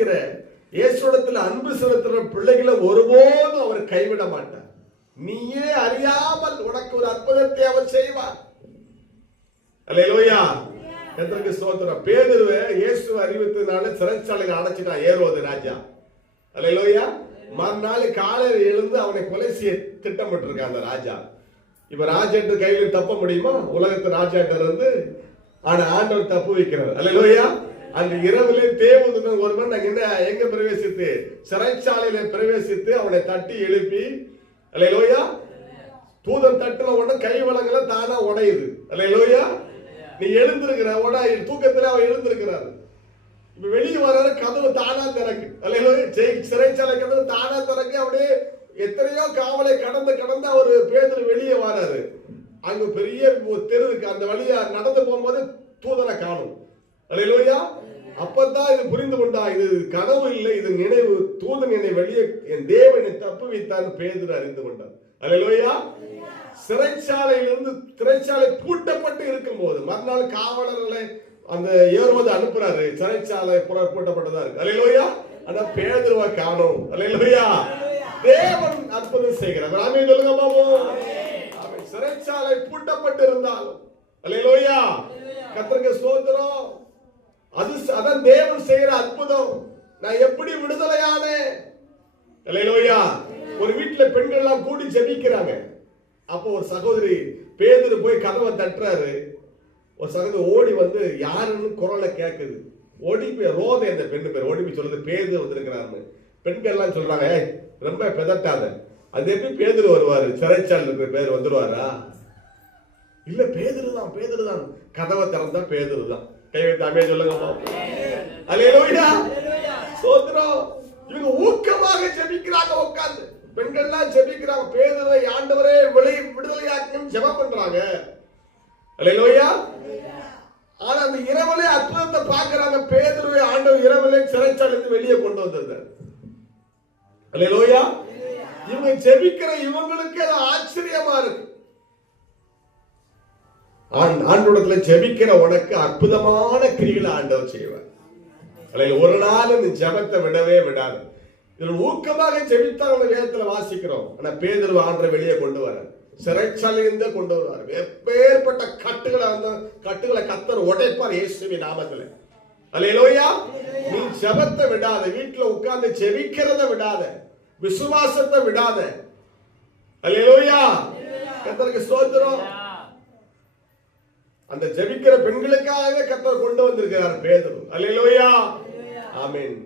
விசுவாசிக்கிற இயேசுவிடத்தில் அன்பு செலுத்துற பிள்ளைகளை ஒருபோதும் அவர் கைவிட மாட்டார். நீயே அறியாமல் உனக்கு ஒரு அற்புதத்தை அவர் செய்வார். அல்லேலூயா. கர்த்தருக்கு ஸ்தோத்திரம். பேதுருவை இயேசு அறிவித்ததுனால சிறைச்சாலையில் அடைச்சிட்டான் ஏரோது ராஜா. அல்லேலூயா. மறுநாள் காலையில் எழுந்து அவனை கொலை செய்ய திட்டமிட்டு இருக்கான் அந்த ராஜா. இப்ப ராஜா கையில் தப்ப முடியுமா? உலகத்து ராஜா இருந்து ஆனா ஆண்டவர் தப்பு வைக்கிறார். அல்லேலூயா. அந்த இரவிலே தேவதூதன் ஒருவன் எங்க பிரவேசித்து சிறைச்சாலையில பிரவேசித்து அவனை தட்டி எழுப்பி, அல்லேலூயா, தூதன் தட்டுன உடனே கை வளங்களை தானா உடையுது. அல்லேலூயா. நீ எழுந்திருக்கிற உடனே தூக்கத்துல அவன் எழுந்திருக்கிறாரு. இப்ப வெளியே வர்ற கதவு தானா திறக்கு. அல்லேலூயா. சிறைச்சாலை கதவு தானா திறக்கு. அப்படியே எத்தனையோ காவலை கடந்து அவர் பேதுரு வெளியே வராரு. அங்க பெரிய தெரு இருக்கு. அந்த வழியா நடந்து போகும்போது தூதனை காணும். அல்லேலூயா. அப்பதான் இது புரிந்து கொண்டா, இது கனவு இல்லை, இது நினைவு. தூதன் என்னை வெளியே என் தேவனை தப்பு வைத்தான் பேதுரு அறிந்து கொண்டார். அல்லேலூயா. சிறைச்சாலையிலிருந்து சிறைச்சாலை பூட்டப்பட்டு இருக்கும் போது மறுநாள் காவலர்களை அந்த ஏரோது அனுப்புறாரு. சிறைச்சாலை பூட்டப்பட்டதா இருக்கு. அல்லேலூயா. ஆனா பேதுருவை காணோம். அல்லேலூயா. தேவன் அற்புதம் செய்கிறார். ஆமென் சொல்லுங்க பாப்போம். ஆமென். சிறைச்சாலை பூட்டப்பட்டு இருந்தாலும் அல்லேலூயா, கர்த்தருக்கு ஸ்தோத்திரம். அதான் தேவன் செய்கிற அற்புதம். நான் எப்படி விடுதலையானேன். அல்லேலூயா. ஒரு வீட்டுல பெண்கள் எல்லாம் கூடி ஜெபிக்கிறாங்க. அப்போ ஒரு சகோதரி பேதுரு போய் கதவை தட்டுறாரு. ஒரு சகோதரி ஓடி வந்து யாருன்னு குரலை கேட்குது. ஓடி போய் ரோதை அந்த பெண்ணு பேர் ஓடி போய் சொல்லுது பேதுரு வந்திருக்கிறாருன்னு. பெண்கள் எல்லாம் சொல்றாங்க, ரொம்ப பெதட்டாத, அது எப்படி பேதுரு வருவாரு? சிறைச்சாலை இருக்கிற பேர் வந்துருவாரா? இல்ல, பேதுரு தான். கதவை திறந்தா பேதுரு தான். கை வைத்து ஆமென் சொல்லுங்க. அல்லேலூயா. ஸ்தோத்திரம். இவங்க ஊக்கமாக ஜெபிக்கிறாங்க. உட்கார்ந்து பெண்கள்லாம் ஜெபிக்கிறாங்க. பேதுருவை ஆண்டவரே விடுதலையாக்கணும் ஜெபம் பண்றாங்க. அல்லேலூயா. ஆனா அந்த இரவிலே அற்புதத்தை பார்க்கறாங்க. பேதுருவை ஆண்டவர் இரவிலே சிறைச்சாலையிலிருந்து வெளியே கொண்டு வந்திருந்தார். அல்லேலூயா. இவங்க ஜெபிக்கிற இவங்களுக்கு அது ஆச்சரியமா இருக்கு. ஆண்டவரிடத்துல ஜெபிக்கிற உனக்கு அற்புதமான கிரிகளை ஆண்டவர் செய்வார். ஒரு நாள் இந்த ஜெபத்தை விடவே விடாது. இதில் ஊக்கமாக ஜெபித்தாங்க வேதத்துல வாசிக்கிறோம். ஆனா பேதுரு ஆண்டவரை வெளியே கொண்டு வர சிறைச்சாலையிலிருந்து கொண்டு வருவார். எப்பேற்பட்ட கட்டுகளை கர்த்தர் உடைப்பார் இயேசுவின் நாமத்துல. அல்லேலூயா. நீ ஜெபத்தை விடாத, வீட்டுல உட்கார்ந்து ஜெபிக்கிறத விடாத, விசுவாசத்தை விடாத. அல்லேலூயா. கர்த்தருக்கு ஸ்தோத்திரம். அந்த ஜெபிக்கிற பெண்களுக்காக கர்த்தர் கொண்டு வந்திருக்கிறார் பேதுரு. அல்லேலூயா. ஆமென்.